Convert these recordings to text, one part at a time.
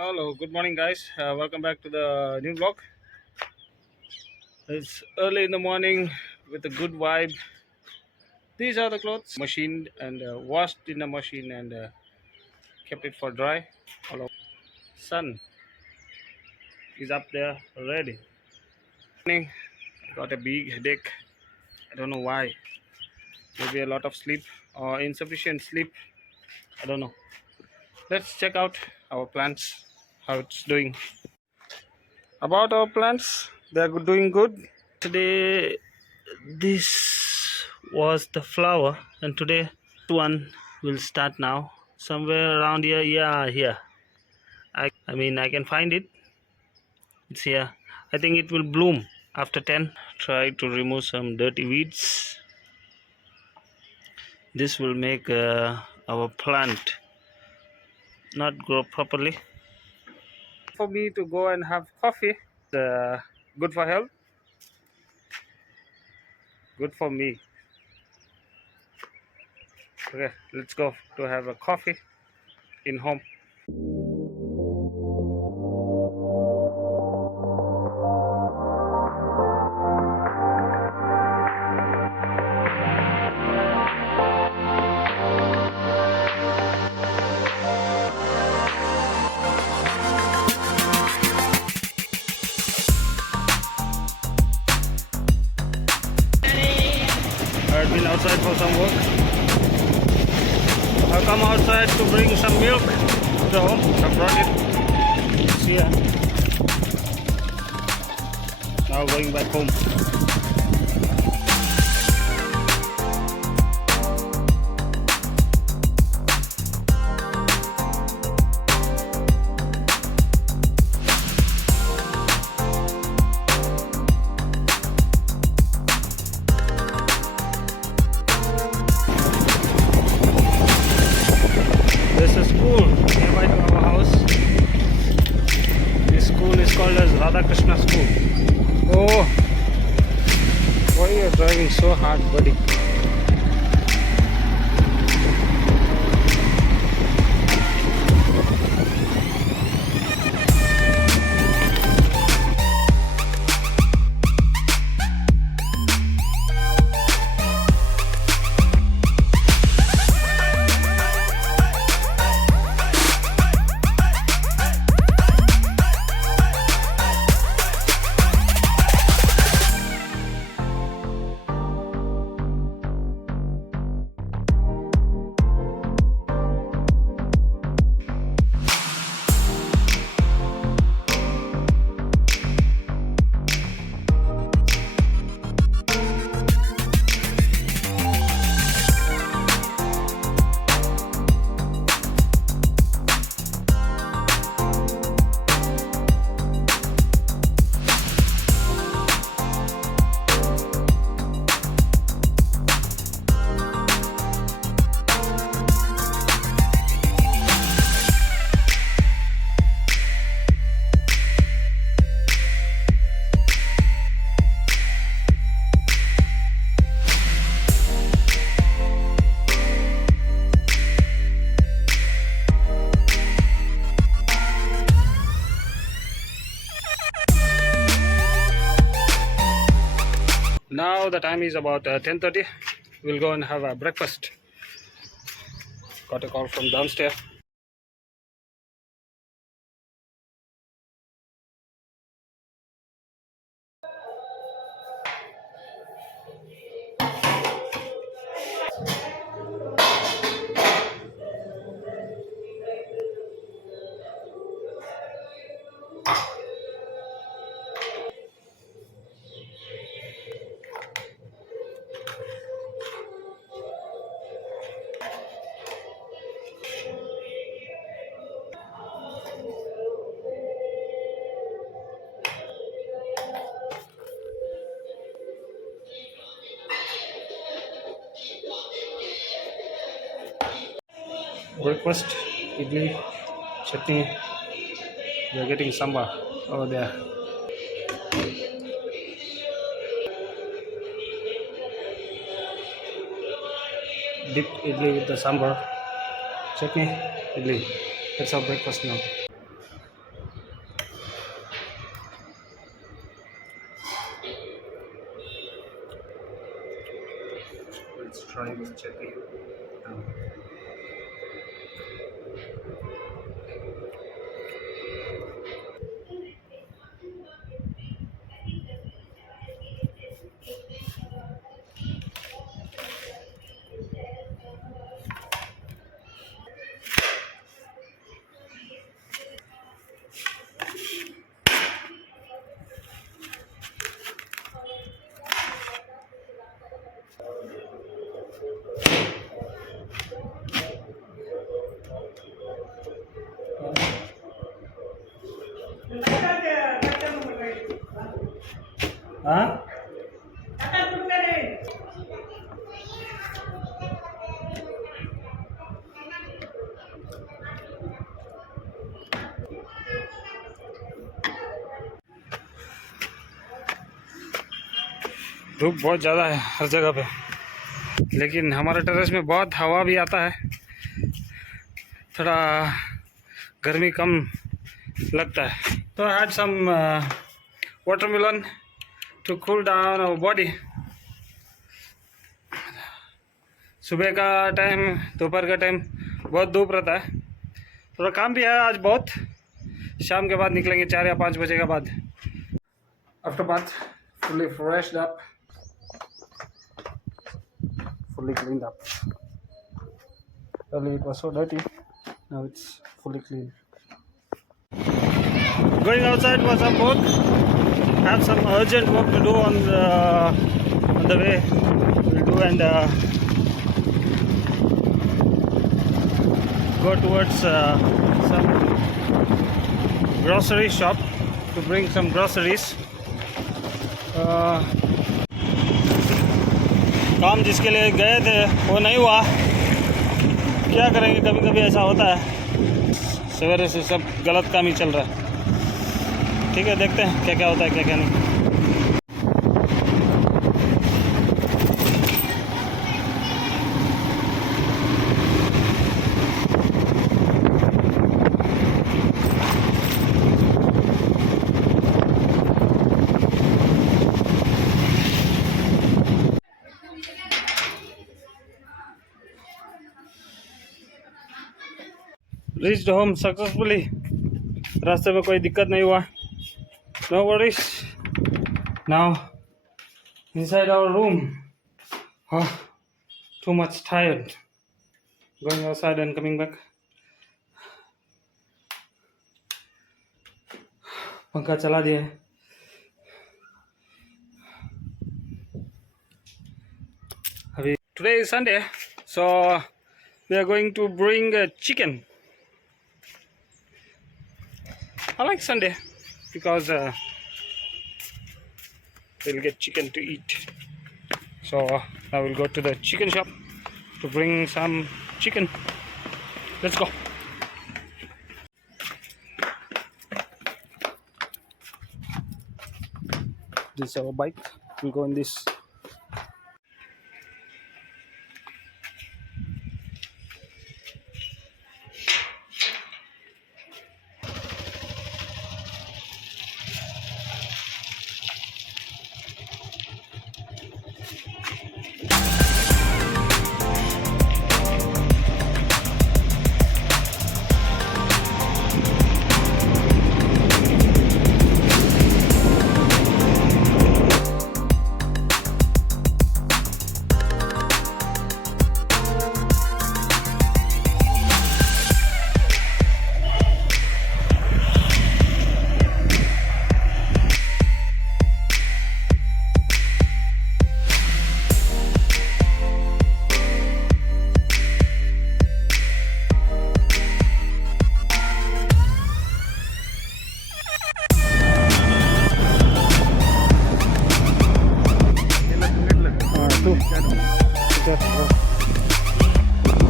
Hello, good morning, guys. Welcome back to the new vlog. It's early in the morning with a good vibe. These are the clothes machined and washed in the machine and kept it for dry. Hello, sun is up there already. Morning, I got a big headache. I don't know why. Maybe a lot of sleep or insufficient sleep. I don't know. Let's check out our plants, how it's doing. About our plants, they are doing good. Today this was the flower and today one will start now somewhere around here. Yeah, here I mean I can find it. It's here. I think it will bloom after 10. Try to remove some dirty weeds. This will make our plant not grow properly. For me to go and have coffee, good for health, good for me. Okay, let's go to have a coffee in home. I've been outside for some work. I've come outside to bring some milk to the home. I brought it. It's here. Now going back home. There's a school nearby to our house. This school is called as Radha Krishna School. Oh, why are you driving so hard, buddy? Now the time is about 10:30. We'll go and have a breakfast. Got a call from downstairs. Breakfast, idli, chutney. We are getting sambar over there. Dipped idli with the sambar, chutney, idli. That's our breakfast now. try this chutney. हाँ धूप बहुत ज़्यादा है हर जगह पे, लेकिन हमारे terrace में बहुत हवा भी आता है, थोड़ा गर्मी कम लगता है। तो I had some watermelon to cool down our body. सुबह का टाइम, दोपहर का टाइम बहुत धूप रहता है, थोड़ा काम भी है आज बहुत। शाम के बाद निकलेंगे 4 या 5 बजे के बाद। After bath fully freshed up, fully cleaned up. Earlier it was so dirty, now it's fully clean. Going outside for some work. Have some urgent work to do on the way. We'll do and go towards some grocery shop to bring some groceries. काम जिसके लिए गए थे वो नहीं हुआ, क्या करेंगे, कभी कभी ऐसा होता है। सवेरे से सब गलत काम ही चल रहा है। ठीक है, देखते हैं क्या क्या होता है, क्या क्या नहीं। Reached home successfully. रास्ते में कोई दिक्कत नहीं हुआ. No worries. Now inside our room. Oh, too much tired. Going outside and coming back. पंखा चला दिए. अभी today is Sunday, so we are going to bring chicken. I like Sunday because we'll get chicken to eat. So now we'll go to the chicken shop to bring some chicken. Let's go. This is our bike. We'll go in this.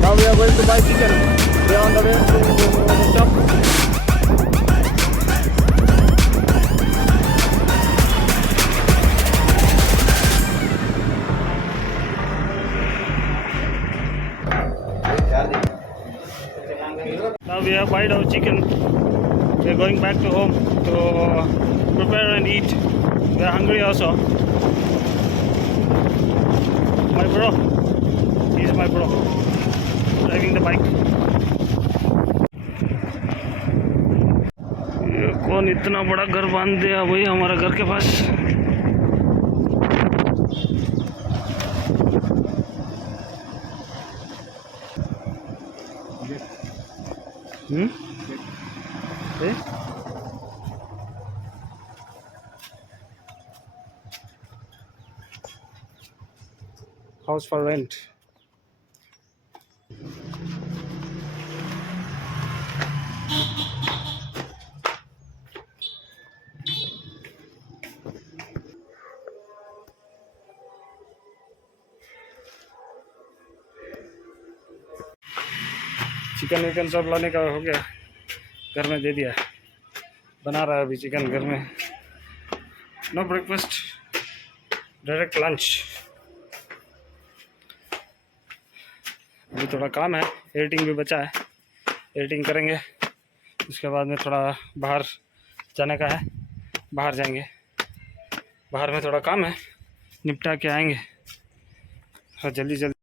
Now we are going to buy chicken. We are on the way to the shop. Now we have bought our chicken. We are going back to home to prepare and eat. We are hungry also. My bro. is my bro driving the bike. ये कौन इतना बड़ा घर बांध दिया भाई हमारा घर के पास। House for rent. चिकन विकन सब लाने का हो गया, घर में दे दिया, बना रहा है अभी चिकन घर में। No breakfast, direct lunch. अभी थोड़ा काम है, एडिटिंग भी बचा है, एडिटिंग करेंगे, उसके बाद में थोड़ा बाहर जाने का है, बाहर जाएंगे, बाहर में थोड़ा काम है, निपटा के आएंगे और जल्दी जल्दी